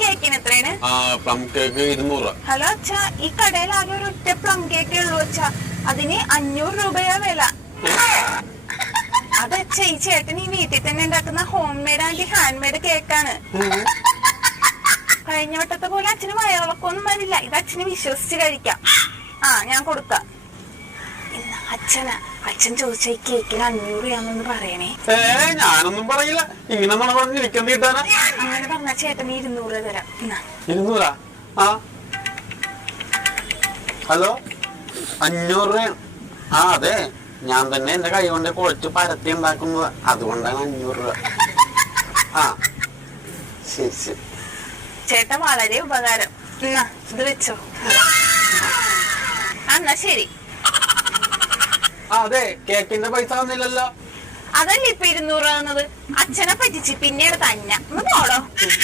കേക്കിന് എത്രയാണ്? Plum cake 200. Hello അച്ഛാ, ഈ കടയിൽ ആകെ ഒരു ഒറ്റ പ്ലം കേക്കേ ഉള്ളൂ അച്ഛാ. അതിന് 500 രൂപയാ വില. അതച്ഛ, ഈ ചേട്ടൻ ഈ വീട്ടിൽ തന്നെ ഉണ്ടാക്കുന്ന home made and hand made കേക്കാണ്. കഴിഞ്ഞ വട്ടത്തെ പോലെ അച്ഛന് വയറിളക്കൊന്നും വരില്ല. ഇത് അച്ഛന് വിശ്വസിച്ച് കഴിക്കാം. ഞാൻ കൊടുക്കാം. അച്ഛൻ ചോദിച്ച ഈ കേക്കിന് 500 രൂപയാണെന്ന് പറയണേ. ഞാനൊന്നും പറയില്ല. ഇങ്ങനെ കിട്ടാനാ. അങ്ങനെ പറഞ്ഞ ചേട്ടന് 200 തരാം. 200? ഹലോ, 500 രൂപ? അതെ, ഞാൻ തന്നെ എന്റെ കൈ കൊണ്ട് കുഴച്ച് പരത്തി ഉണ്ടാക്കുന്നത്. അതുകൊണ്ടാണ് 500 രൂപ. ശരി ശരി ചേട്ടൻ, വളരെ ഉപകാരം. ഇത് വെച്ചോ. എന്നാ ശരി. അതെ, കേക്കിന്റെ പൈസ വന്നില്ലല്ലോ. അതല്ലേ ഇപ്പൊ 200 തന്നത്. അച്ഛനെ പറ്റിച്ച് പിന്നീട് തന്നെ ഒന്ന് പോടോ.